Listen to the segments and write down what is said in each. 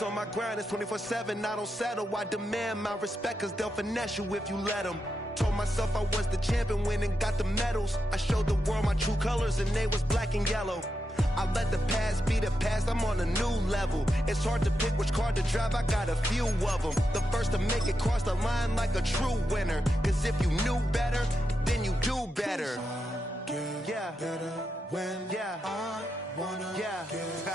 always on my grind, it's 24/7, I don't settle. I demand my respect, cause they'll finesse you if you let them. Told myself I was the champion, went and got the medals. I showed the world my true colors and they was black and yellow. I let the past be the past, I'm on a new level. It's hard to pick which car to drive, I got a few of them. The first to make it cross the line like a true winner. Cause if you knew better, then you do better. Yeah, better when I wanna get better.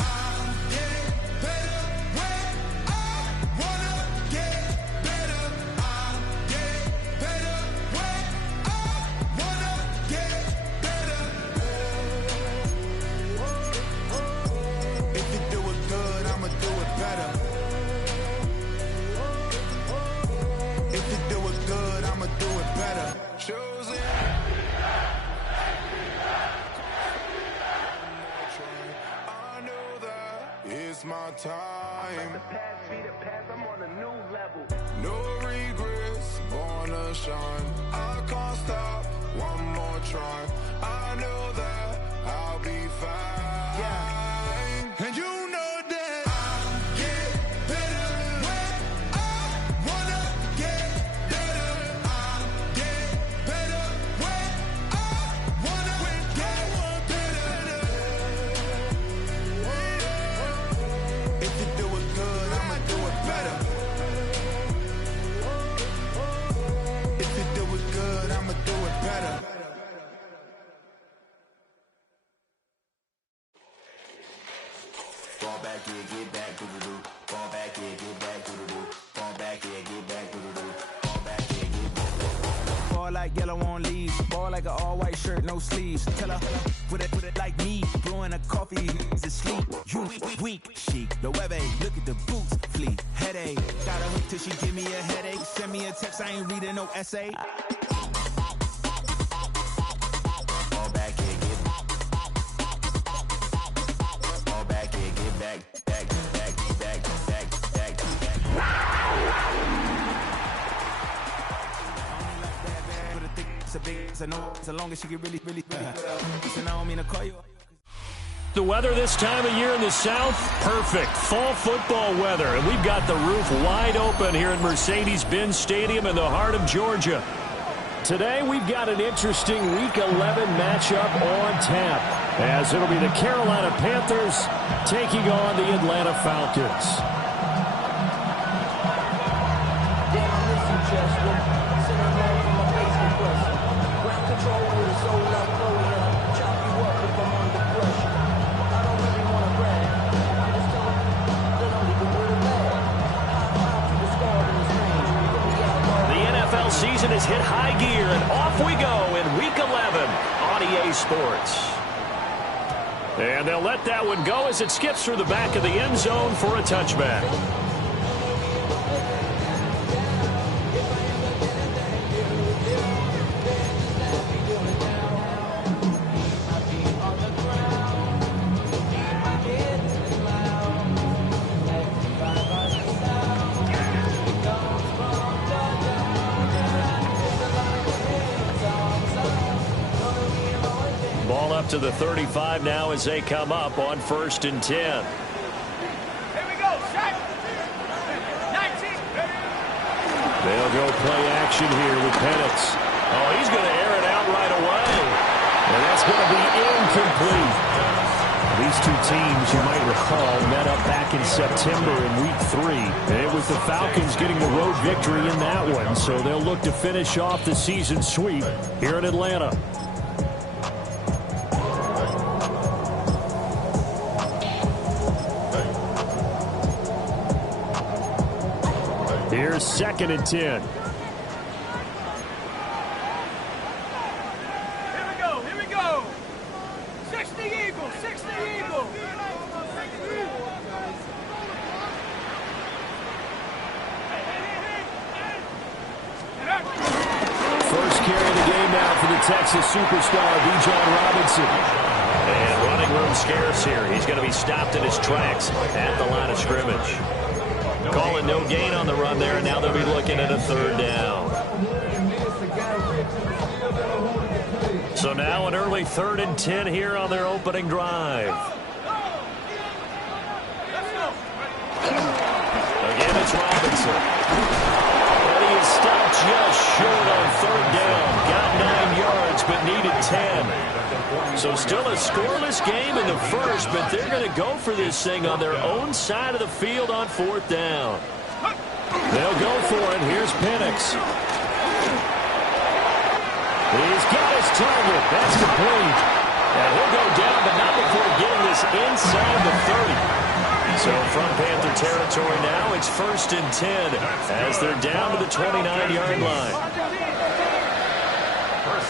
I'm getting better when I wanna get better. I'm getting better when I wanna get better. If you do it good, I'ma do it better. If you do it good, I'ma do it better. Choosing. It's my time. The past be the past, I'm on a new level. No regrets, born to shine. I can't stop, one more try. I know that I'll be fine. Yeah. And you know that I'll get better when I wanna get better. I'll get better when I wanna get better. If you do it good, I'ma do it better. If you do it good, I'ma do it better. Fall back here, get back, do-do-do. Fall back here, get back, do-do-do. Fall back here, get back, do-do-do. Fall back here, get back. Ball like yellow on leaves. Ball like an all-white shirt, no sleeves. Tell her, put it like me. Blowing a coffee, he's asleep. You weak, chic. The web look at the boots, fleet. Headache, got a hook till she give me a headache. Send me a text, I ain't reading no essay. Fall back here, get back. Fall back here, get back, back. I know as long as she can really listen, I don't mean to call you. The weather this time of year in the South, perfect. Fall football weather. And we've got the roof wide open here at Mercedes-Benz Stadium in the heart of Georgia. Today, we've got an interesting Week 11 matchup on tap, as it'll be the Carolina Panthers taking on the Atlanta Falcons. Season has hit high gear, and off we go in Week 11 on EA Sports. And they'll let that one go as it skips through the back of the end zone for a touchback. Ball up to the 35 now as they come up on 1st and 10. Here we go, shot. 19. They'll go play action here with Penix. Oh, he's going to air it out right away. And that's going to be incomplete. These two teams, you might recall, met up back in September in Week 3. And it was the Falcons getting the road victory in that one. So they'll look to finish off the season sweep here in Atlanta. Here's 2nd and 10. Here we go. 60 Eagles, 60 Eagles. First carry of the game now for the Texas superstar, Bijan Robinson. And running room scarce here. He's going to be stopped in his tracks at the line of scrimmage. Calling no gain on the run there, and now they'll be looking at a 3rd down. So now an early 3rd and 10 here on their opening drive. Let's go. Robinson. And he is stopped just short on third down. Got 9 yards, but needed 10. So still a scoreless game in the first, but they're going to go for this thing on their own side of the field on fourth down. They'll go for it. Here's Penix. He's got his target. That's complete. And he'll go down, but not before getting this inside the 30. So from Panther territory now, it's 1st and 10 as they're down to the 29-yard line.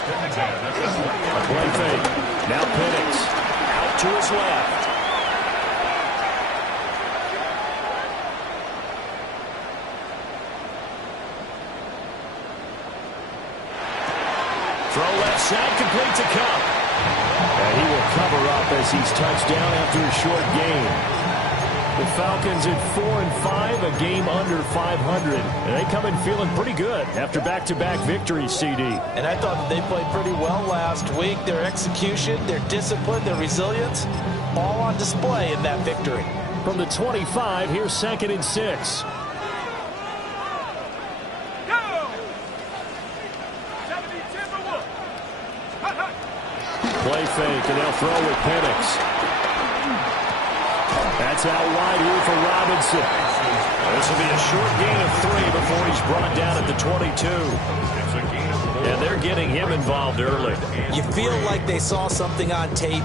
A play fake. Now Penix out to his left. Throw left side, complete to Cup. And he will cover up as he's touched down after a short gain. The Falcons at 4-5, a game under 500. And they come in feeling pretty good after back-to-back victories, CD. And I thought that they played pretty well last week. Their execution, their discipline, their resilience, all on display in that victory. From the 25, here's 2nd and 6. Play fake, and they'll throw with Penix. That's out wide here for Robinson. This will be a short gain of 3 before he's brought down at the 22. And they're getting him involved early. You feel like they saw something on tape,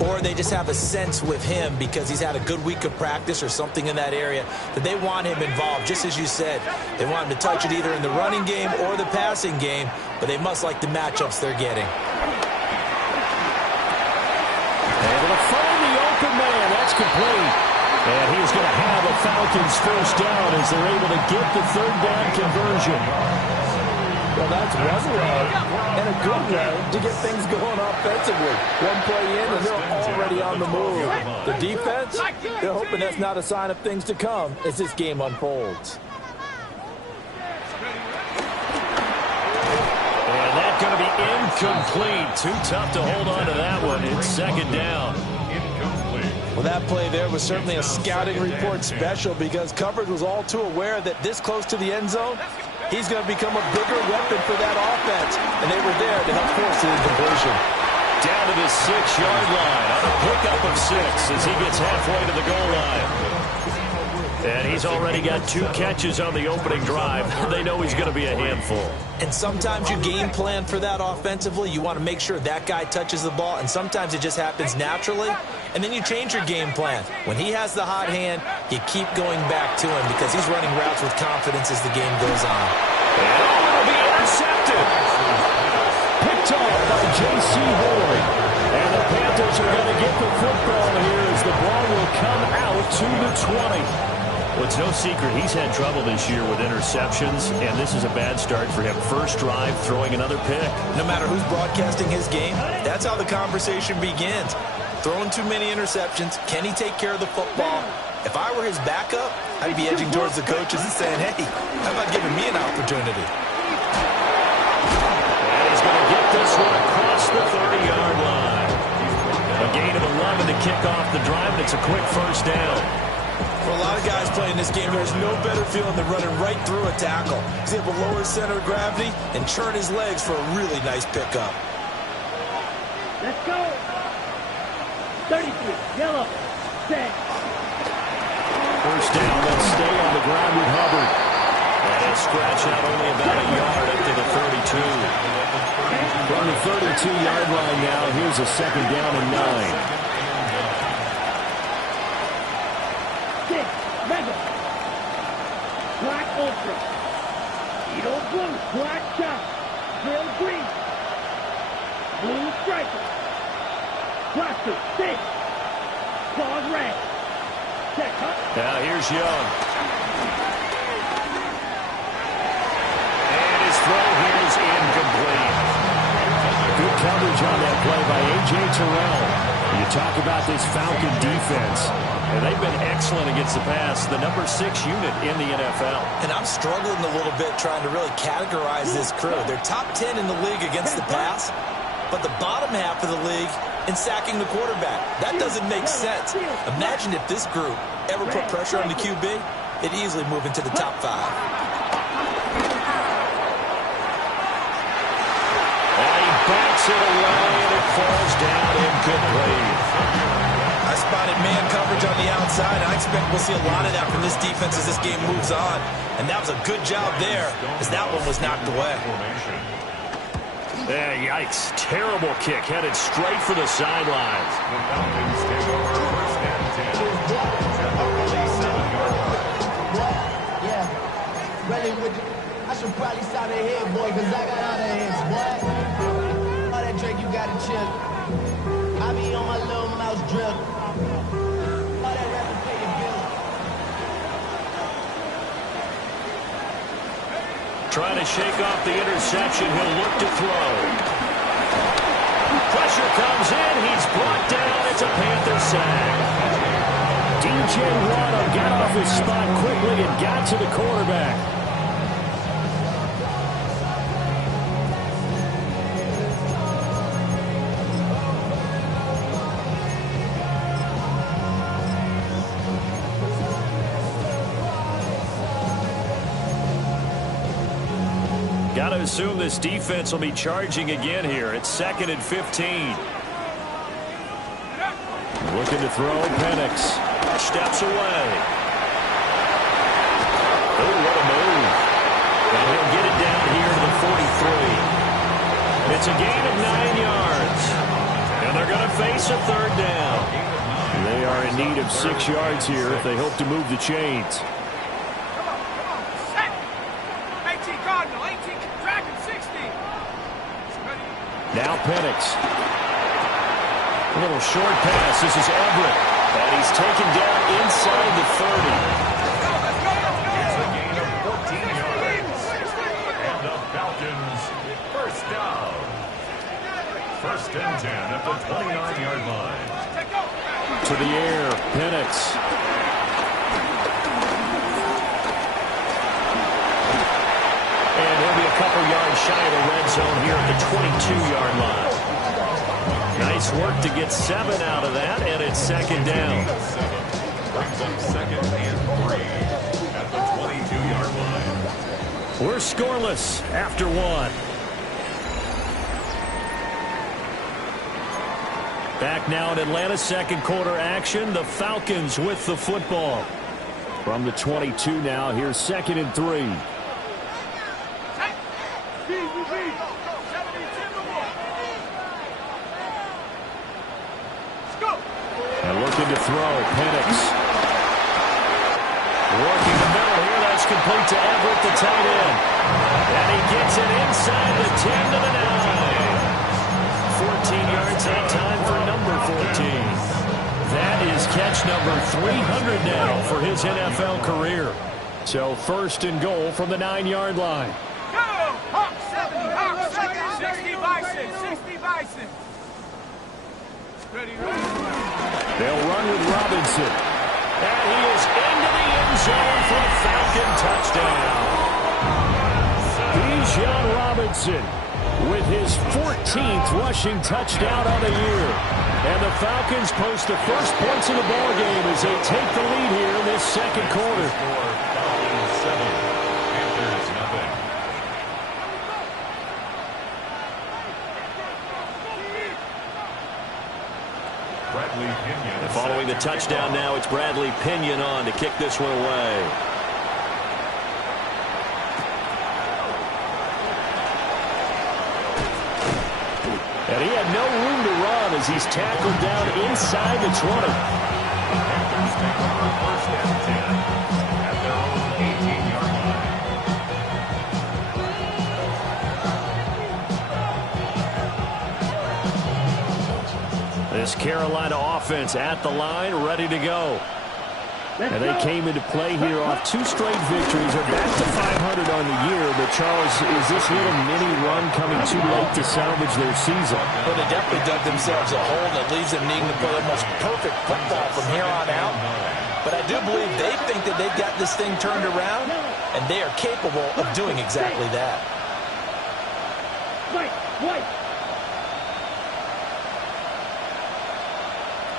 or they just have a sense with him because he's had a good week of practice or something in that area that they want him involved. Just as you said, they want him to touch it either in the running game or the passing game, but they must like the matchups they're getting. Able to find the open man. That's complete. And he's going to have a Falcons first down as they're able to get the third down conversion. Well, that's one way and a good way to get things going offensively. One play in and they're already on the move. The defense, they're hoping that's not a sign of things to come as this game unfolds. And that's going to be incomplete. Too tough to hold on to that one. It's 2nd down. Well, that play there was certainly a scouting report special because coverage was all too aware that this close to the end zone, he's going to become a bigger weapon for that offense. And they were there to help force the incompletion. Down to the 6-yard line on a pickup of 6 as he gets halfway to the goal line. And he's already got 2 catches on the opening drive. They know he's going to be a handful. And sometimes you game plan for that offensively. You want to make sure that guy touches the ball, and sometimes it just happens naturally. And then you change your game plan. When he has the hot hand, you keep going back to him because he's running routes with confidence as the game goes on. And it'll be intercepted. Picked off by J.C. Horn. And the Panthers are going to get the football here as the ball will come out to the 20. Well, it's no secret he's had trouble this year with interceptions, and this is a bad start for him. First drive, throwing another pick. No matter who's broadcasting his game, that's how the conversation begins. Throwing too many interceptions, can he take care of the football? If I were his backup, I'd be edging towards the coaches and saying, hey, how about giving me an opportunity? And he's going to get this one across the 30-yard line. A gain of 11 to kick off the drive, and it's a quick first down. For a lot of guys playing this game, there's no better feeling than running right through a tackle. He's able to lower his center of gravity and churn his legs for a really nice pickup. Let's go. 33, yellow, set. First down, let's stay on the ground with Hubbard. And he'll scratch out only about a yard up to the 32. From the 32-yard line now, here's a 2nd down and 9. Mega. Black Ultra. Edo Blue. Black Shot. Drill Green. Blue Striker. Blaster. 6. Claws Red. Check up. Now here's Young. And his throw here is incomplete. Good coverage on that play by A.J. Terrell. You talk about this Falcon defense. And they've been excellent against the pass, the number 6 unit in the NFL. And I'm struggling a little bit trying to really categorize this crew. They're top 10 in the league against the pass, but the bottom half of the league in sacking the quarterback. That doesn't make sense. Imagine if this group ever put pressure on the QB. they'd easily move into the top 5. And he backs it away, and it falls down incomplete. I spotted man coverage on the outside. I expect we'll see a lot of that from this defense as this game moves on. And that was a good job there, as that one was knocked away. Yikes. Terrible kick, headed straight for the sidelines. Yeah, really, I should probably stop the head, boy, because I got all the hits, boy. All that drink, you got to chill. I be on my little mouse drip. All that rapping, pay your bills. Trying to shake off the interception. He'll look to throw. Pressure comes in. He's brought down. It's a Panther sack. DJ Waddle got off his spot quickly and got to the quarterback. Got to assume this defense will be charging again here. It's 2nd and 15. Looking to throw. Penix steps away. Oh, what a move. And he'll get it down here to the 43. It's a gain of 9 yards. And they're going to face a 3rd down. They are in need of 6 yards here if they hope to move the chains. Now Penix. A little short pass. This is Everett. And he's taken down inside the 30. It's a gain of 14 yards. And the Falcons, first down. 1st and 10 at the 29-yard line. To the air. Penix. And he'll be a couple yards shy of the red zone here at the 22-yard line. Nice work to get 7 out of that, and it's 2nd down. Brings up 2nd and 3 at the 22-yard line. We're scoreless after 1. Back now in Atlanta, 2nd quarter action. The Falcons with the football. From the 22 now, here's 2nd and 3. And looking to throw, Penix. Working the middle here, that's complete to Everett, the tight end. And he gets it inside the 10 to the 9. 14 yards that time for number 14. That is catch number 300 now for his NFL career. So 1st and goal from the 9-yard line. Go! Hawk 70, Hawk 70, 60 Bison, 60 Bison. Ready. They'll run with Robinson. And he is into the end zone for a Falcon touchdown. Bijan Robinson with his 14th rushing touchdown of the year. And the Falcons post the first points of the ballgame as they take the lead here in this 2nd quarter. Falcons 7, Panthers nothing. Following the touchdown now, it's Bradley Pinion on to kick this one away. And he had no room to run as he's tackled down inside the 20. Panthers take over 1st and 10 at their own 18-yard line. This Carolina offense at the line, ready to go. And they came into play here off 2 straight victories. They're back to 500 on the year. But, Charles, is this little mini run coming too late to salvage their season? Well, they definitely dug themselves a hole that leaves them needing to play almost perfect football from here on out. But I do believe they think that they've got this thing turned around, and they are capable of doing exactly that. White.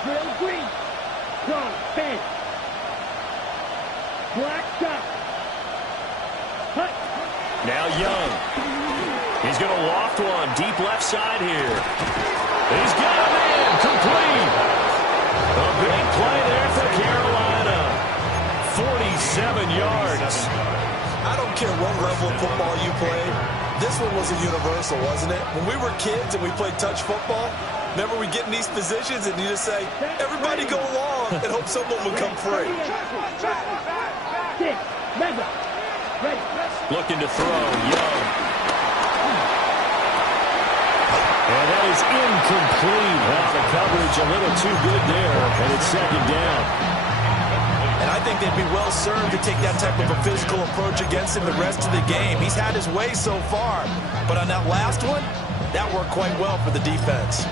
Drill green. Cross, bend. Black shot. Hut. Now Young. He's going to loft one deep left side here. He's got a man complete. A big play there for Carolina. 47 yards. I don't care what level of football you played. This one was a universal, wasn't it? When we were kids and we played touch football, remember we get in these positions and you just say, everybody go along and hope someone would come free. Looking to throw, Young. And that is incomplete. Well, the coverage a little too good there, and it's second down. And I think they'd be well served to take that type of a physical approach against him the rest of the game. He's had his way so far, but on that last one, that worked quite well for the defense.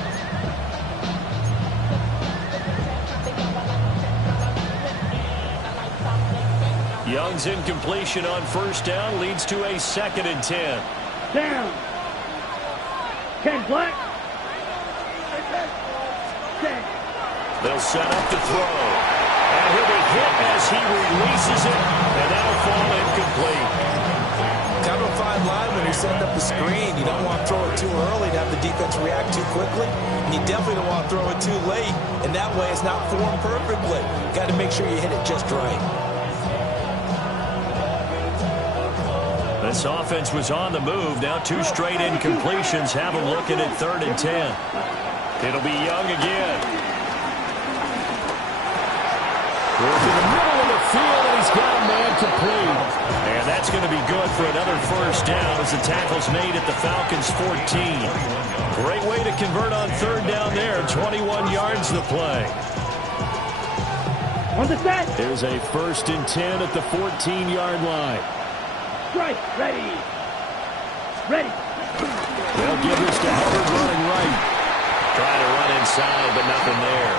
Young's incompletion on first down leads to a 2nd and 10. Down. 10 black. 10. They'll set up to throw. And he'll be hit as he releases it, and that'll fall incomplete. Kind of a fine line when you're setting up the screen. You don't want to throw it too early to have the defense react too quickly. And you definitely don't want to throw it too late. And that way it's not formed perfectly. Got to make sure you hit it just right. This offense was on the move. Now 2 straight incompletions have them looking at 3rd and 10. It'll be Young again. Goes in the middle of the field, and he's got a man complete. And that's going to be good for another first down as the tackle's made at the Falcons' 14. Great way to convert on 3rd down there. 21 yards to play. On the set. There's a 1st and 10 at the 14-yard line. Right, ready. Ready. They'll give this to Hubbard running right. Trying to run inside, but nothing there.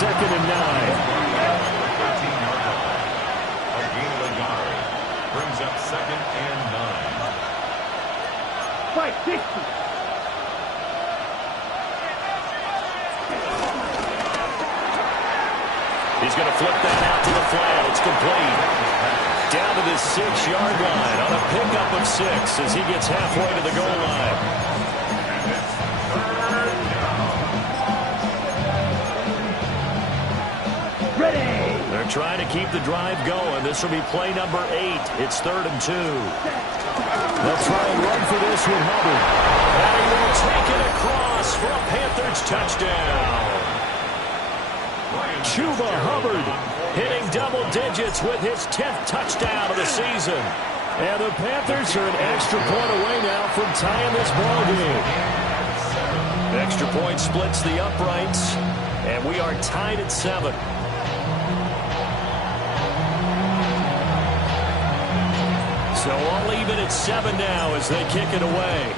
2nd and 9. 13-yard line. A gain of a yard. Brings up 2nd and 9. Fight, 60. He's going to flip that out to the flat. It's complete. Down to the 6-yard line on a pickup of 6 as he gets halfway to the goal line. Ready. They're trying to keep the drive going. This will be play number 8. It's 3rd and 2. They'll try and run for this with Hubbard. And he will take it across for a Panthers touchdown. Chuba Hubbard hitting double digits with his 10th touchdown of the season. And the Panthers are an extra point away now from tying this ball game. Extra point splits the uprights, and we are tied at 7. So all even at 7 now as they kick it away.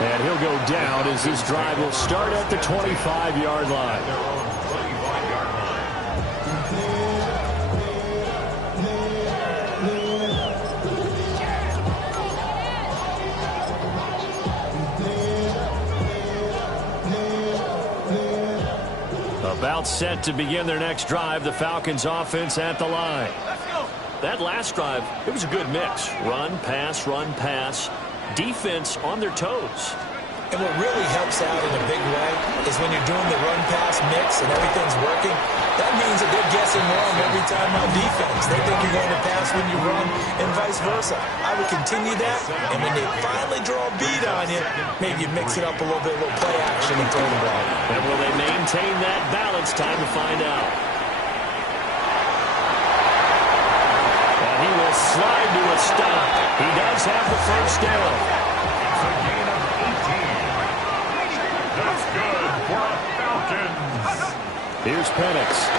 And he'll go down as this drive will start at the 25-yard line. About set to begin their next drive, the Falcons offense at the line. That last drive, it was a good mix. Run, pass, defense on their toes. And what really helps out in a big way is when you're doing the run-pass mix and everything's working, that means that they're guessing wrong every time on defense. They think you're going to pass when you run and vice versa. I would continue that, and when they finally draw a beat on you, maybe you mix it up a little bit, a little play action and throw the ball. And will they maintain that balance? Time to find out. And he will slide to a stop. He does have the first down. It's a gain of 18. That's good for a Falcons. Here's Penix.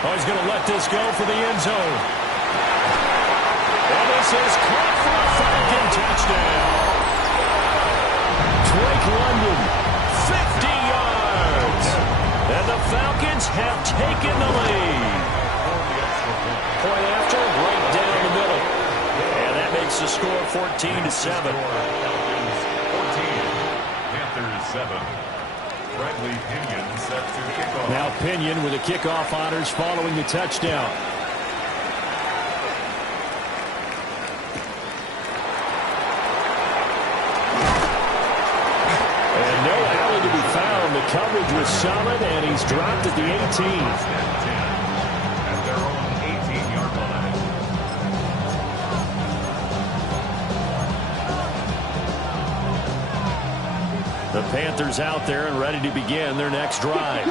Oh, he's going to let this go for the end zone. And this is caught for a Falcon touchdown. Drake London, 50 yards. And the Falcons have taken the lead. Point after, right down the middle. And that makes the score 14-7. 7. Bradley Pinion set to kick off. Now Pinion with the kickoff honors following the touchdown. And no alley to be found. The coverage was solid, and he's dropped at the 18. At their own 18-yard line. The Panthers out there and ready to begin their next drive.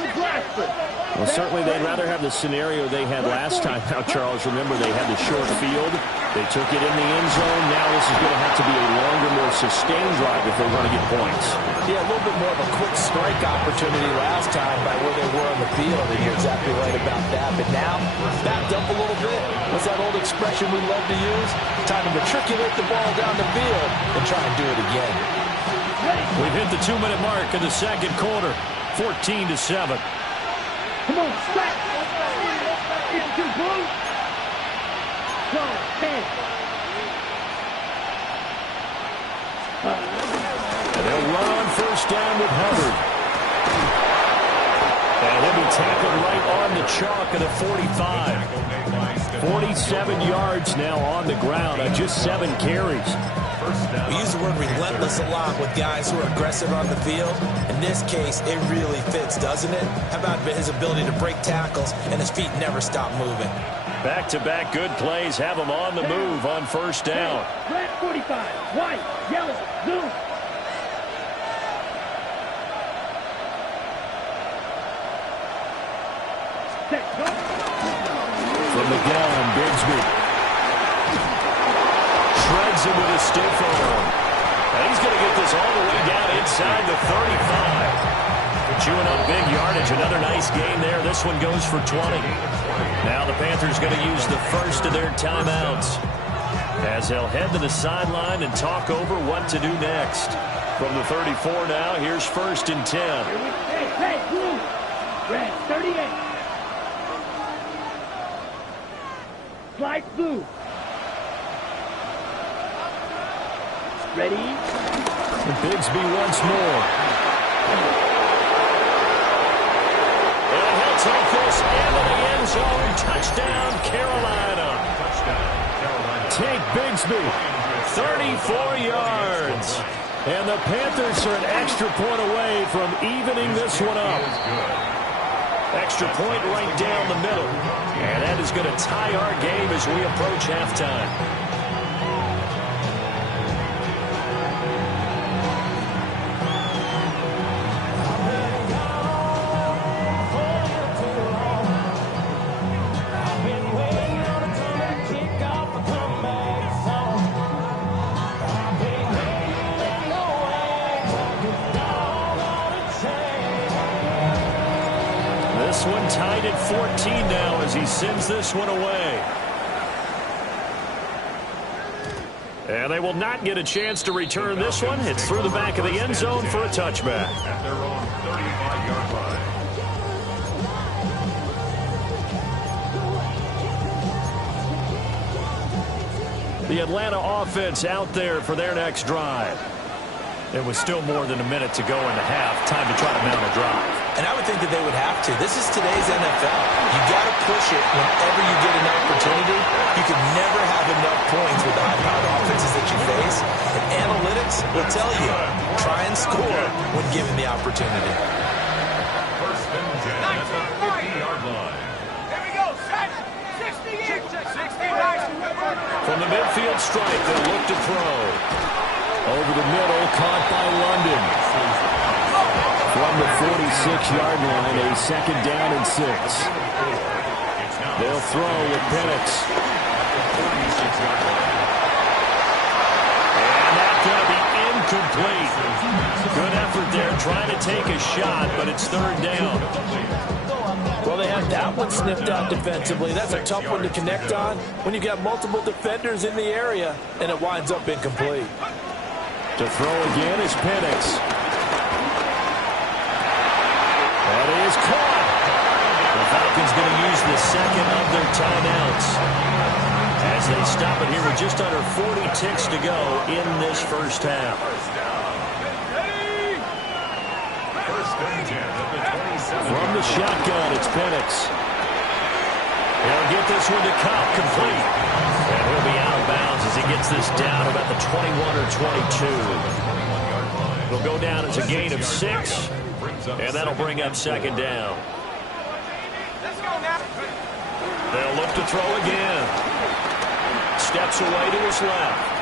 Well, certainly they'd rather have the scenario they had last time. Now, Charles, remember they had the short field. They took it in the end zone. Now this is going to have to be a longer, more sustained drive if they're going to get points. Yeah, a little bit more of a quick strike opportunity last time by where they were on the field, and you're exactly right about that. But now, backed up a little bit. What's that old expression we love to use? Time to matriculate the ball down the field and try and do it again. We've hit the 2-minute mark in the second quarter. 14-7. Come on, strike. It's too blue. Go, 10. And they'll run on first down with Hubbard. And he'll be tackled right on the chalk at the 45. 47 yards now on the ground on just 7 carries. We use the word relentless a lot with guys who are aggressive on the field. In this case, it really fits, doesn't it? How about his ability to break tackles and his feet never stop moving? Back-to-back good plays have him on the move on first down. Red 45, white, yellow, blue. From the gun, Bigsby. Shreds him with a stiff arm. And he's going to get this all the way down inside the 35. Chewing up big yardage. Another nice gain there. This one goes for 20. Now the Panthers going to use the first of their timeouts as they'll head to the sideline and talk over what to do next. From the 34 now, here's 1st and 10. Hey, blue. Red 38. Slide blue. Ready? And Bigsby once more. And he'll take this into the end zone. Touchdown, Carolina. Take Bigsby. 34 yards. And the Panthers are an extra point away from evening this one up. Extra point right down the middle. And that is going to tie our game as we approach halftime. This one tied at 14 now as he sends this one away. And they will not get a chance to return this one. It's through the back of the end zone for a touchback. At their own 35-yard line. The Atlanta offense out there for their next drive. It was still more than a minute to go in the half. Time to try to mount a drive. And I would think that they would have to. This is today's NFL. You got to push it whenever you get an opportunity. You can never have enough points with the high-powered offenses that you face. And analytics will tell you, try and score when given the opportunity. 1st and 10 at the 50-yard line. Here we go, set, 60. From the midfield stripe, they'll look to throw. Over the middle, caught by London. From the 46-yard line, a 2nd down and 6. They'll throw with Penix. And that's going to be incomplete. Good effort there, trying to take a shot, but it's 3rd down. Well, they had that one sniffed out defensively. That's a tough one to connect on when you've got multiple defenders in the area, and it winds up incomplete. To throw again is Penix. That is caught. The Falcons going to use the 2nd of their timeouts as they stop it here with just under 40 ticks to go in this 1st half. First and 10 at the 27. From the shotgun, it's Penix. He'll get this one to Cobb, complete. And he'll be out of bounds as he gets this down about the 21 or 22. It'll go down as a gain of 6, and that'll bring up second down. They'll look to throw again. Steps away to his left.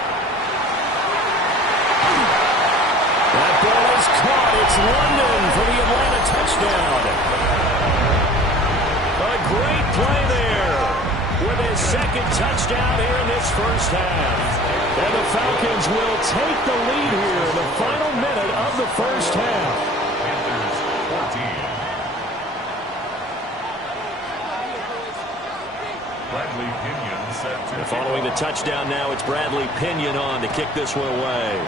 That ball is caught. It's London for the Atlanta touchdown. A great play there with his second touchdown here in this first half. And the Falcons will take the lead here in the final minute of the first half. Panthers 14. Bradley Pinion set to Following the touchdown now, it's Bradley Pinion on to kick this one away.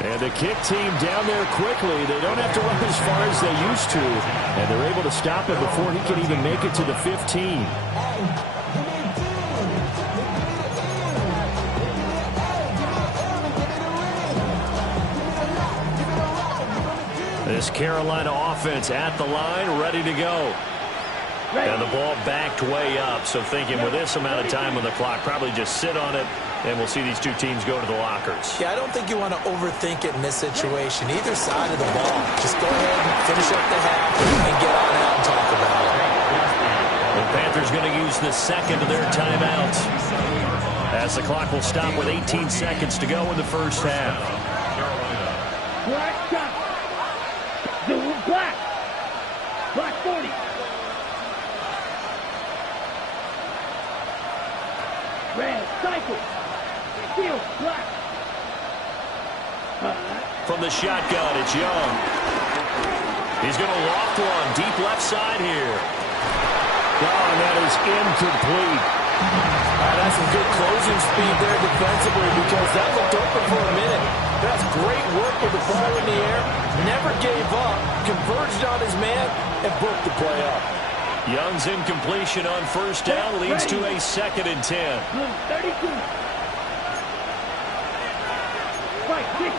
And the kick team down there quickly. They don't have to run as far as they used to. And they're able to stop him before he can even make it to the 15. This Carolina offense at the line, ready to go. And the ball backed way up. So thinking with this amount of time on the clock, probably just sit on it, and we'll see these two teams go to the lockers. Yeah, I don't think you want to overthink it in this situation. Either side of the ball. Just go ahead and finish up the half and get on out and talk about it. The Panthers going to use the second of their timeouts, as the clock will stop with 18 seconds to go in the first half. Black shot. Zoom black. Black 40. Red cycle. Steel black. From the shotgun, it's Young. He's going to loft one deep left side here. Oh, and that is incomplete. That's some good closing speed there defensively, because that looked open for a minute. That's great work with the ball in the air. Never gave up. Converged on his man and broke the play up. Young's incompletion on first down leads to a 2nd and 10. 32. Strike 60.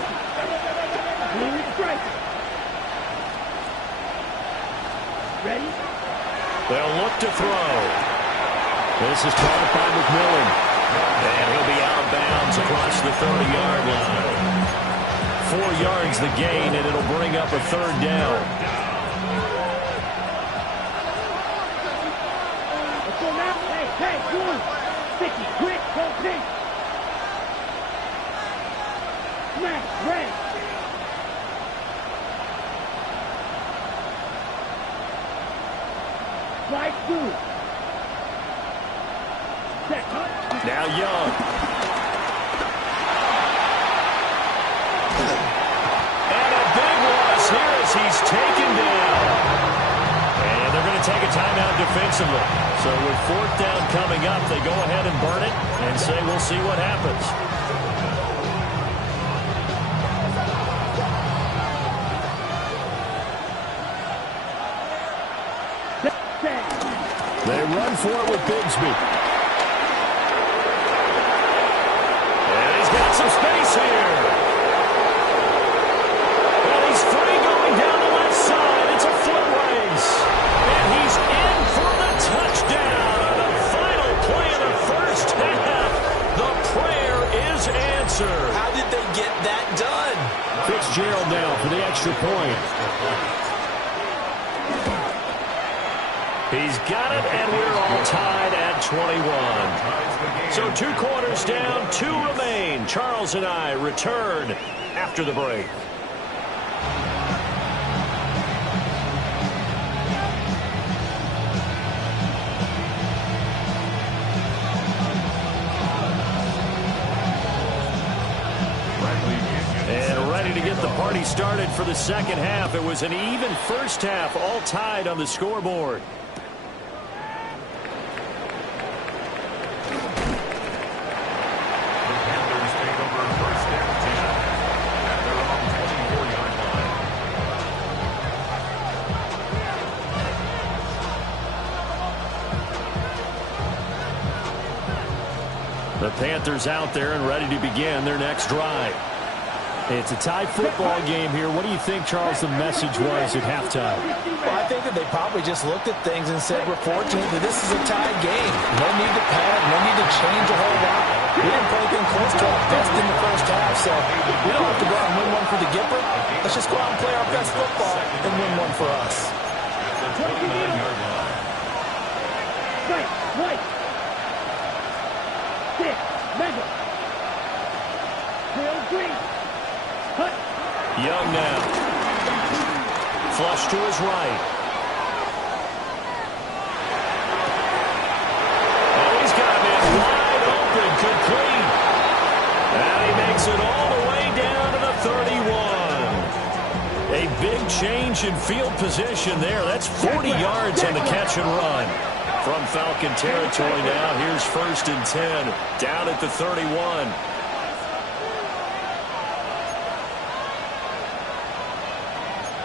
Blue strike. Ready? They'll look to throw. This is caught by McMillan. And he'll be out of bounds across the 30-yard line. 4 yards the gain, and it'll bring up a 3rd down. Let's go now. Hey, blue. Sticky, quick, go pink. Smash, red. Slide blue. Now Young. And a big loss here as he's taken down. And they're going to take a timeout defensively. So with 4th down coming up, they go ahead and burn it and say we'll see what happens. They run for it with Bigsby. And he's got some space here. And he's free going down the left side. It's a foot race. And he's in for the touchdown on the final play of the first half. The prayer is answered. How did they get that done? Fitzgerald now for the extra point. He's got it, and we're all tied at 21. So 2 quarters down, 2 remain. Charles and I return after the break. And ready to get the party started for the second half. It was an even first half, all tied on the scoreboard. The The Panthers out there and ready to begin their next drive. It's a tie football game here. What do you think, Charles, the message was at halftime? Well, I think that they probably just looked at things and said, we're fortunate that this is a tie game. No need to panic. No need to change a whole lot. We didn't play anything close to our best in the first half, so we don't have to go out and win one for the Gipper. Let's just go out and play our best football and win one for us. Right. Six. Mega. Real green. Cut. Young now. Flush to his right. Oh, he's got him in wide open, complete. And he makes it all the way down to the 31. A big change in field position there. That's 40 yards on the catch and run. From Falcon territory now, here's 1st and 10, down at the 31.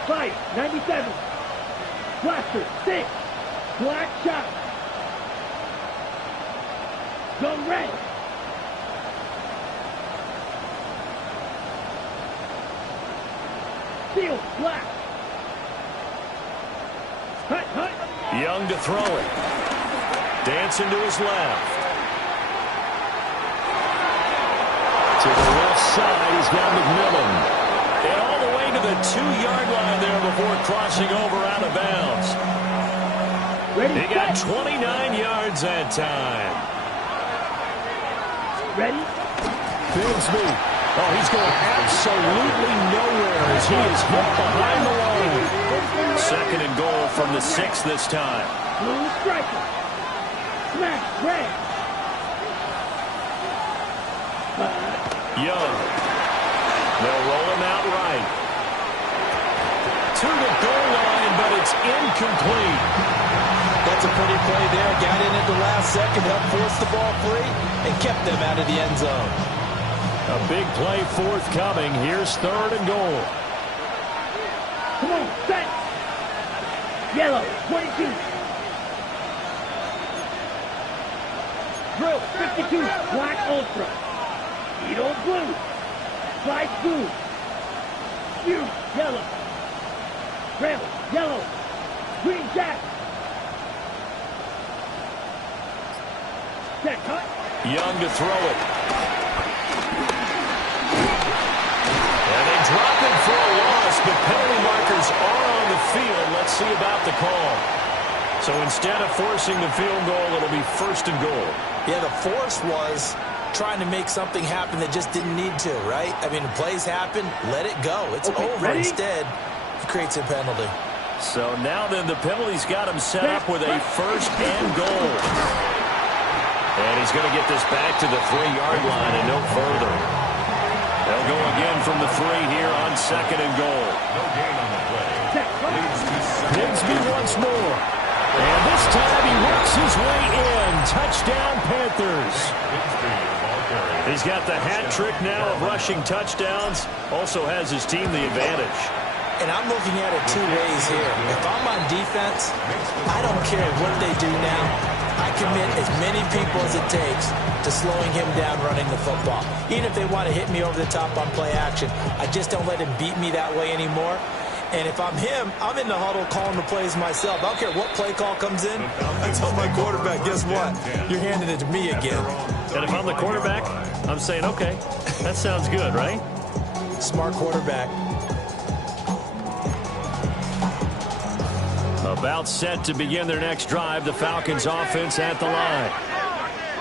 Fight, 97. Blaster, 6. Black shot. Go red. Seal, black. Hut. Young to throw it. Dancing to his left. To the left side, he's got McMillan. And all the way to the 2-yard line there before crossing over out of bounds. He got 29 yards that time. Ready? Bigsby. Oh, he's going absolutely nowhere as he is hit behind the line. 2nd and goal from the 6 this time. Blue striker. Smash, red. Young. They'll roll him out right. To the goal line, but it's incomplete. That's a pretty play there. Got in at the last second, helped force the ball free, and kept them out of the end zone. A big play forthcoming. Here's 3rd and goal. Come on, set. Yellow, 22. Drill, 52. Black ultra. Edo blue. Slide blue. Shoot, yellow. Rail, yellow. Green jack. Set, cut. Young to throw it. And they drop it for a loss, but penalty markers are on the field. Let's see about the call. So instead of forcing the field goal, it'll be 1st and goal. Yeah, the force was trying to make something happen that just didn't need to, right? I mean, plays happen, let it go. It's over. Ready? Instead, he creates a penalty. So now then the penalty's got him set up with a 1st and goal. And he's going to get this back to the 3-yard line and no further. They'll go again from the 3 here on 2nd and goal. No gain on the play. Bigsby once more. And this time he works his way in. Touchdown, Panthers. He's got the hat trick now of rushing touchdowns. Also has his team the advantage. And I'm looking at it 2 ways here. If I'm on defense, I don't care what they do now. I commit as many people as it takes to slowing him down running the football. Even if they want to hit me over the top on play action, I just don't let him beat me that way anymore. And if I'm him, I'm in the huddle calling the plays myself. I don't care what play call comes in. I tell my quarterback, guess what? You're handing it to me again. And if I'm the quarterback, I'm saying, okay, that sounds good, right? Smart quarterback. About set to begin their next drive, the Falcons offense at the line.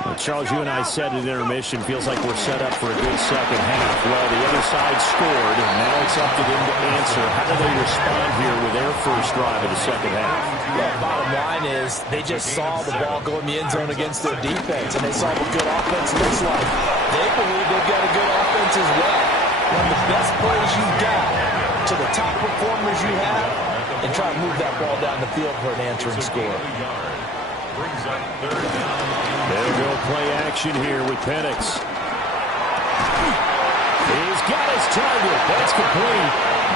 Well, Charles, you and I said at intermission, feels like we're set up for a good second half. Well, the other side scored, and now it's up to them to answer. How do they respond here with their first drive of the second half? Well, bottom line is they just saw the ball go in the end zone against their defense, and they saw what good offense looks like. They believe they've got a good offense as well. One of the best players you've got to the top performers you have, and try to move that ball down the field for an answering score. They'll go play action here with Penix. He's got his target. That's complete.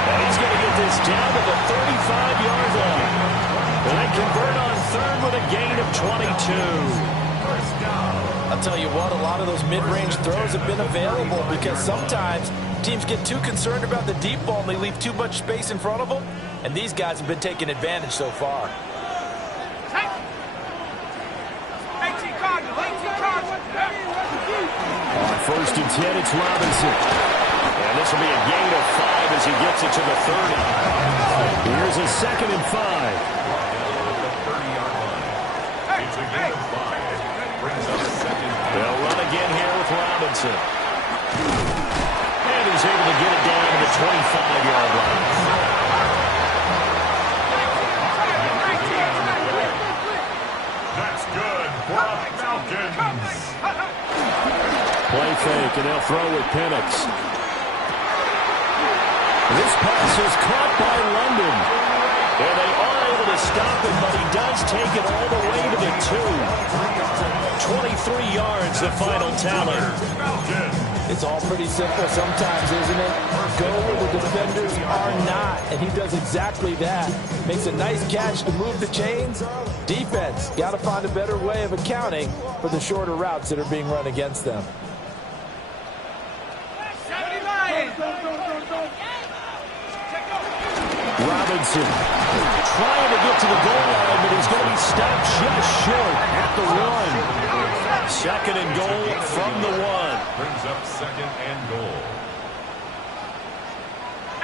And he's going to get this down to the 35-yard line. And they convert on 3rd with a gain of 22. First down. I'll tell you what, a lot of those mid-range throws have been available because sometimes teams get too concerned about the deep ball and they leave too much space in front of them. And these guys have been taking advantage so far. On first and 10, it's Robinson. And this will be a gain of 5 as he gets it to the 30. Here's a 2nd and 5. The 30-yard line. It's a gain of 5. Brings up second. They'll run again here with Robinson. And he's able to get it down to the 25-yard line. That's good for a Falcons. Play fake, and they'll throw with Penix. This pass is caught by London. And they are able to stop him, but he does take it all the way to the 2. 23 yards, the final tally. It's all pretty simple sometimes, isn't it? Go where the defenders are not, and he does exactly that. Makes a nice catch to move the chains. Defense, got to find a better way of accounting for the shorter routes that are being run against them. Robinson trying to get to the goal line, but he's going to be stopped just short at the 1. 2nd and goal from the 1. Brings up 2nd and goal.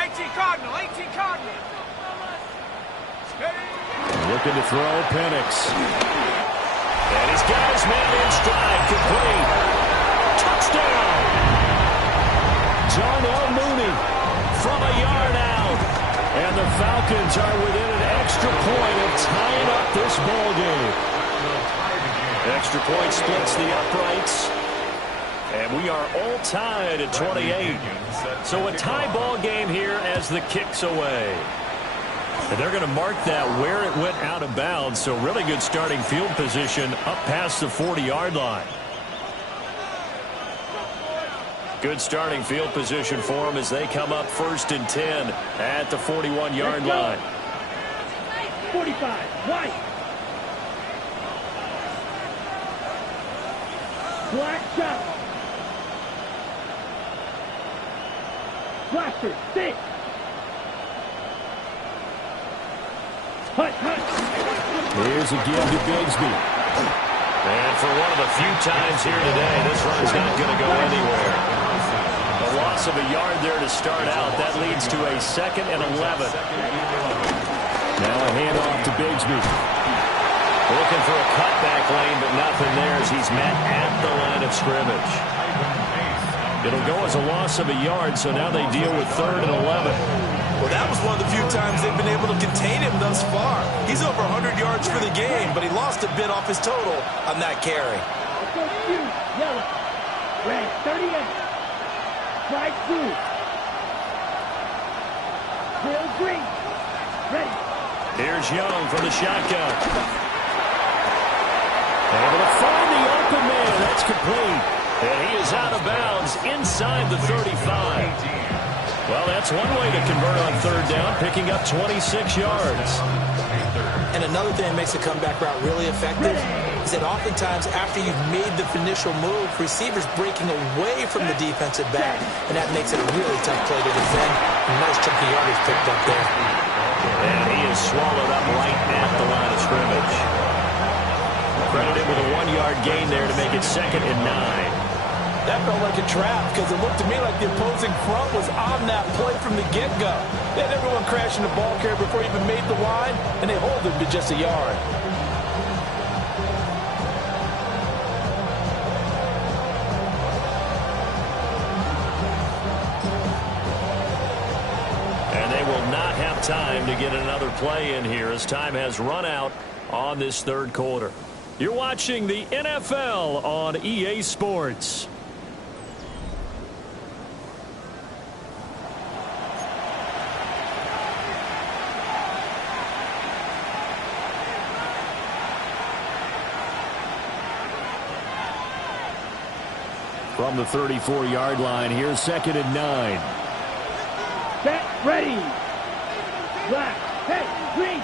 18 Cardinal, 18 Cardinal. Looking to throw, Penix. And he's got his man in stride, complete. Touchdown! Darnell Mooney from a yard out. And the Falcons are within an extra point of tying up this ball game. Extra point splits the uprights. And we are all tied at 28. So a tie ball game here as the kick's away. And they're going to mark that where it went out of bounds. So really good starting field position up past the 40-yard line. Good starting field position for them as they come up 1st and 10 at the 41-yard line. 45, white. Black shot. Blaster, 6. Hut, hut. Here's a give to Bigsby. And for one of the few times here today, this run's not going to go anywhere. A loss of a yard there to start out. That leads to a 2nd and 11. Now a handoff to Bigsby. Looking for a cutback lane, but nothing there as he's met at the line of scrimmage. It'll go as a loss of a yard, so now they deal with 3rd and 11. Well, that was one of the few times they've been able to contain him thus far. He's over 100 yards for the game, but he lost a bit off his total on that carry. Yellow, red, 38. Strike 2. Bill green. Ready. Here's Young from the shotgun. Able to find the open man. That's complete. And he is out of bounds inside the 35. Well, that's one way to convert on 3rd down, picking up 26 yards. And another thing that makes the comeback route really effective is that oftentimes after you've made the initial move, receivers breaking away from the defensive back, and that makes it a really tough play to defend. A nice chunk of yardage picked up there. And he is swallowed up right at the line of scrimmage. Credited with a 1-yard gain there to make it 2nd and 9. That felt like a trap because it looked to me like the opposing front was on that play from the get-go. They had everyone crashing the ball carrier before he even made the line, and they hold him to just a yard. And they will not have time to get another play in here as time has run out on this 3rd quarter. You're watching the NFL on EA Sports. From the 34-yard line, here's 2nd and 9. Set, ready. Black, hey, green.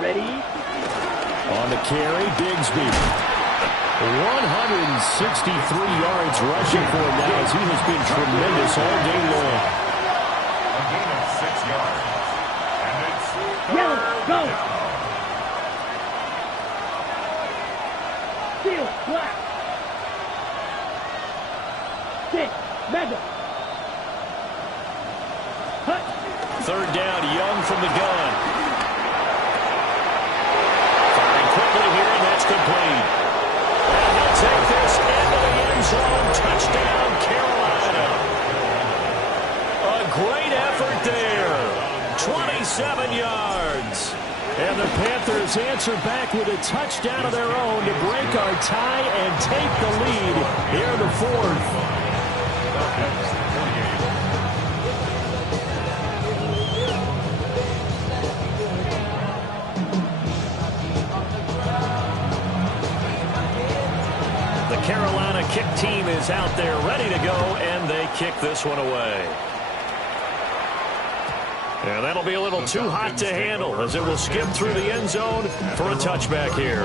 Ready? On the carry, Bigsby. 163 yards rushing for him now as he has been tremendous all day long. A gain of 6 yards. And it's Yellow, go! Seal, black. 6, mega. Cut. Third down, Young from the gun. Firing quickly here, and that's complete. And he'll take this into the end zone. Touchdown, Carolina. A great effort there. 27 yards. And the Panthers answer back with a touchdown of their own to break our tie and take the lead here in the fourth. The Carolina kick team is out there ready to go, and they kick this one away. And that'll be a little too hot to handle as it will skip through the end zone for a touchback here.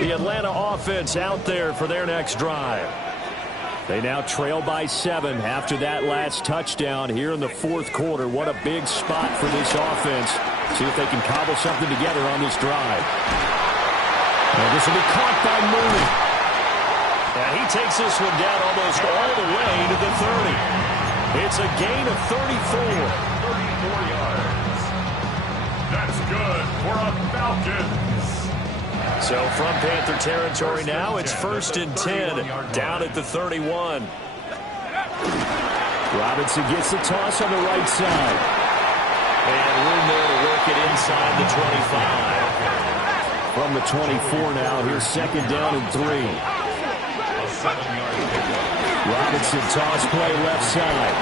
The Atlanta offense out there for their next drive. They now trail by 7 after that last touchdown here in the fourth quarter. What a big spot for this offense. See if they can cobble something together on this drive. And this will be caught by Mooney. And he takes this one down almost all the way to the 30. It's a gain of 34. 34 yards. That's good for a Falcons. So from Panther territory now, it's 1st and 10 down at the 31. Robinson gets the toss on the right side. And room there to work it inside the 25. From the 24 now, here's 2nd down and 3. Robinson toss play left side.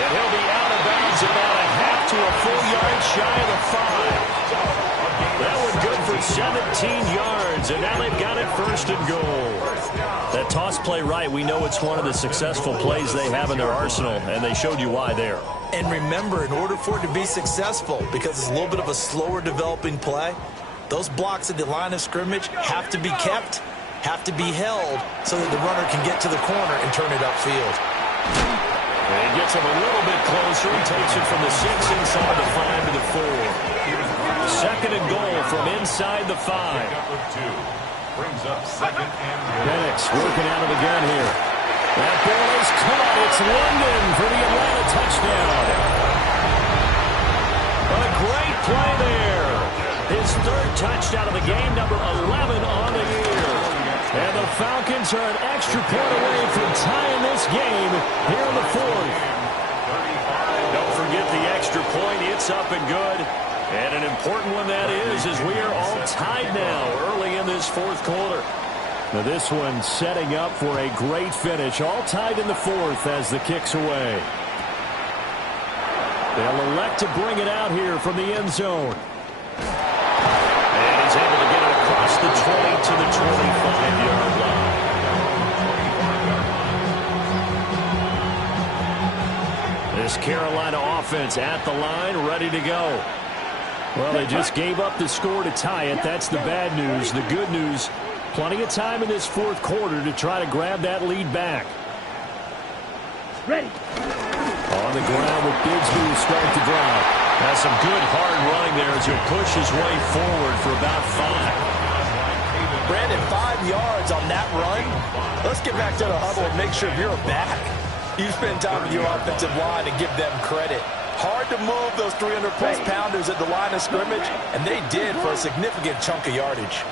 And he'll be out of bounds about a half to a full yard shy of the 5. That one good for 17 yards, and now they've got it 1st and goal. That toss play right, we know it's one of the successful plays they have in their arsenal, and they showed you why there. And remember, in order for it to be successful, because it's a little bit of a slower developing play, those blocks at the line of scrimmage have to be kept, have to be held, so that the runner can get to the corner and turn it upfield. And he gets him a little bit closer. He takes it from the 6 inside the 5 to the 4. 2nd and goal from inside the 5. Brings up 2nd and goal. Penix working out of the gun here. That ball is caught. It's London for the Atlanta touchdown. A great play there. His 3rd touchdown of the game, number 11 on the year. And the Falcons are an extra point away from tying this game here in the 4th. Don't forget the extra point. It's up and good. And an important one that is, as we are all tied now early in this 4th quarter. Now this one setting up for a great finish. All tied in the 4th as the kick's away. They'll elect to bring it out here from the end zone. And he's able to get it across the 20 to the 25-yard line. This Carolina offense at the line, ready to go. Well, they just gave up the score to tie it. That's the bad news. The good news, plenty of time in this 4th quarter to try to grab that lead back. Ready. On the ground with Bigsby to start the drive. Has some good hard running there as he'll push his way forward for about 5. Brandon, 5 yards on that run. Let's get back to the huddle and make sure you're back. You spend time with your offensive line and give them credit. Hard to move those 300-plus pounders at the line of scrimmage, and they did for a significant chunk of yardage.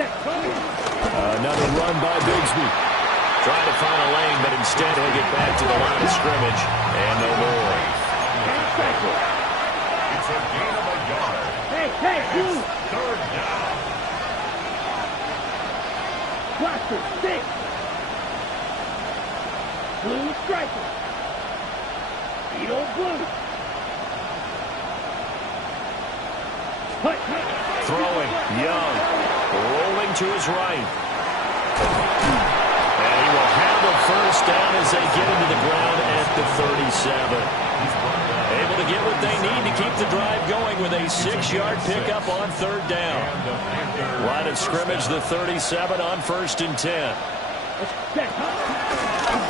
Another run by Bigsby. Trying to find a lane, but instead he'll get back to the line of scrimmage. And no more. It's a gain of a yard. Hey, you! 3rd down. Blaster, 6. Blue striker. Beetle blue. Young rolling to his right. And he will have a first down as they get into the ground at the 37. Able to get what they need to keep the drive going with a 6-yard pickup on third down. Line of scrimmage, the 37 on 1st and 10.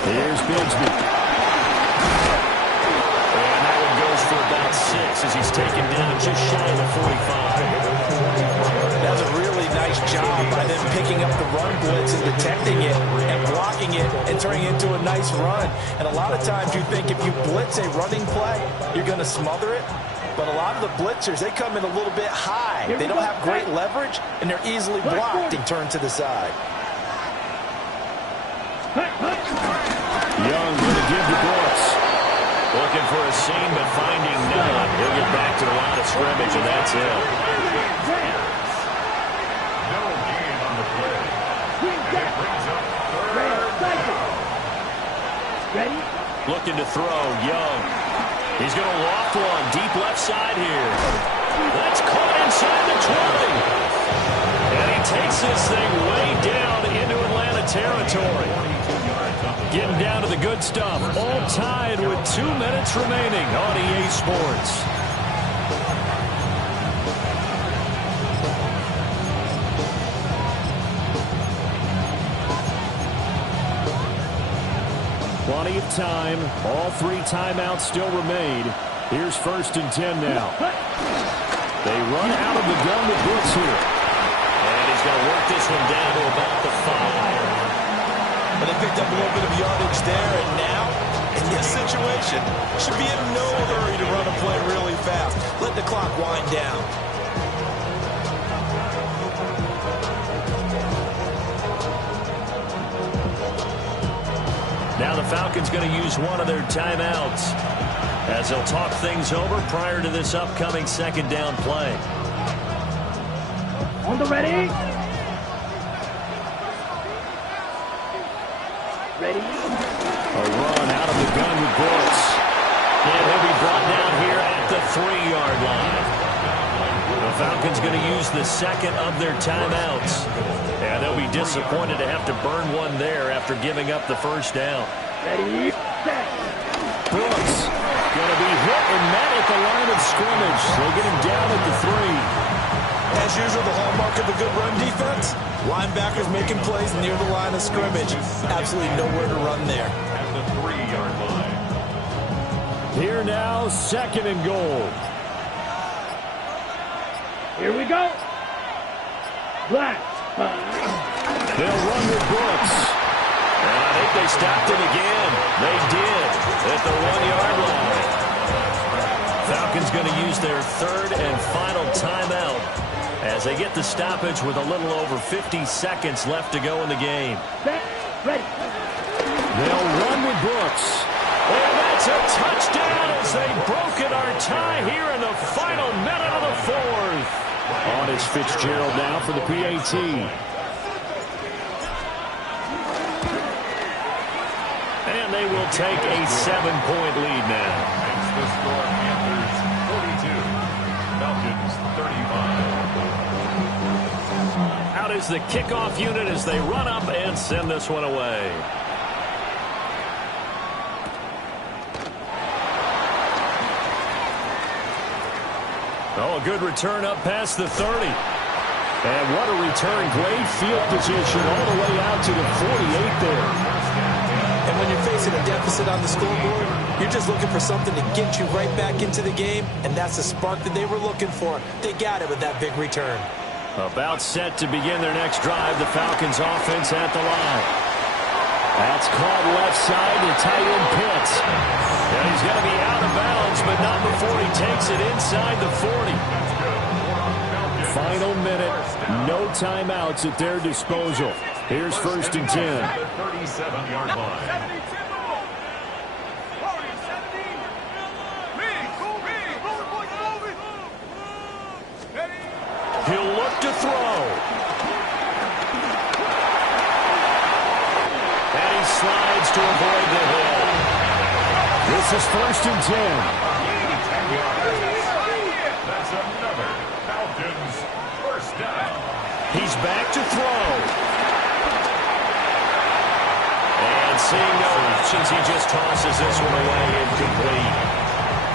Here's Bigsby. And that one goes for about 6 as he's taken down just shy of the 45. That was a really nice job by them picking up the run blitz and detecting it and blocking it and turning it into a nice run. And a lot of times you think if you blitz a running play, you're going to smother it. But a lot of the blitzers, they come in a little bit high. They don't have great leverage, and they're easily blocked and turned to the side. Young going to give to Brooks. Looking for a seam, but finding none. He'll get back to the line of scrimmage, and that's it. No gain on the play. And it brings up third. Looking to throw, Young. He's going to loft one deep left side here. That's caught inside the 20. And he takes this thing way down into Atlanta territory. Getting down to the good stuff. All tied with 2 minutes remaining on EA Sports. Plenty of time. All 3 timeouts still remain. Here's 1st and 10 now. They run out of the gun with Brooks here. And he's going to work this one down to about the 5. But they picked up a little bit of yardage there, and now, in this situation, should be in no hurry to run a play really fast. Let the clock wind down. Now the Falcons going to use one of their timeouts as they'll talk things over prior to this upcoming 2nd down play. On the ready. Ready. A run out of the gun with Brooks. And he'll be brought down here at the 3-yard line. The Falcons going to use the 2nd of their timeouts. And they'll be disappointed to have to burn one there after giving up the 1st down. Ready, set. Brooks going to be hit and met at the line of scrimmage. They get him down at the 3. As usual, the hallmark of a good run defense, linebackers making plays near the line of scrimmage. Absolutely nowhere to run there. At the 3-yard line. Here now, 2nd and goal. Here we go. Black. They'll run with Brooks. And I think they stopped him again. They did at the 1-yard line. Falcons going to use their 3rd and final timeout as they get the stoppage with a little over 50 seconds left to go in the game. Set. Ready. They'll run with Brooks. And that's a touchdown as they broken our tie here in the final minute of the 4th. On is Fitzgerald now for the PAT. And they will take a 7-point lead now. Makes the score Panthers 42, Falcons 35. Out is the kickoff unit as they run up and send this one away. Oh, a good return up past the 30. And what a return. Great field position all the way out to the 48 there. And when you're facing a deficit on the scoreboard, you're just looking for something to get you right back into the game, and that's the spark that they were looking for. They got it with that big return. About set to begin their next drive, the Falcons offense at the line. That's caught left side to tight end Pitts. And he's going to be out of bounds, but not before he takes it inside the 40. Final minute, no timeouts at their disposal. Here's 1st and 10. At the 37-yard line. He'll look to throw. And he slides to avoid the hit. This is 1st and 10. That's another Falcons first down. throw. And seeing no options, he just tosses this one away incomplete.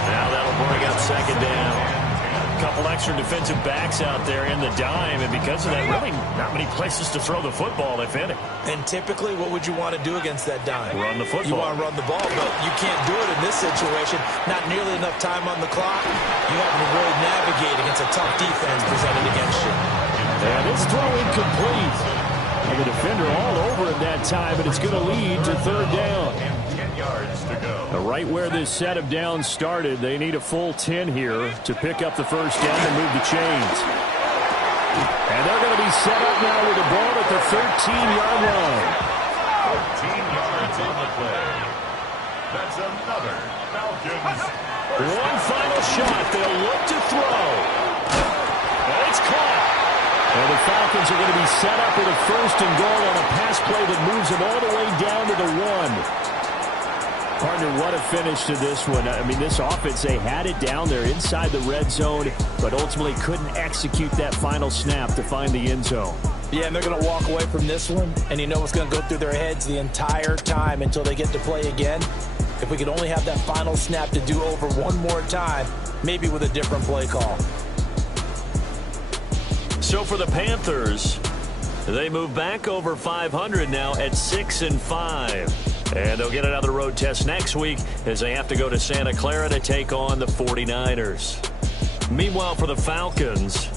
Now that'll bring up second down. A couple extra defensive backs out there in the dime, and because of that, really not many places to throw the football, if any. And typically, what would you want to do against that dime? Run the football. You want to run the ball, but you can't do it in this situation. Not nearly enough time on the clock. You have to really navigate against a tough defense presented against you. And it's throw incomplete. And the defender all over him that time, but it's going to lead to third down. 10 yards to go. Right where this set of downs started, they need a full 10 here to pick up the first down and move the chains. And they're going to be set up now with the ball at the 13-yard line. 13 yards on the play. That's another Falcons. One final shot. They'll look to throw. And it's caught. And the Falcons are going to be set up with a first and goal on a pass play that moves them all the way down to the 1. Partner, what a finish to this one. I mean, this offense, they had it down there inside the red zone, but ultimately couldn't execute that final snap to find the end zone. Yeah, and they're going to walk away from this one, and you know what's going to go through their heads the entire time until they get to play again. If we could only have that final snap to do over one more time, maybe with a different play call. So for the Panthers, they move back over 500 now at 6-5. And they'll get another road test next week as they have to go to Santa Clara to take on the 49ers. Meanwhile, for the Falcons,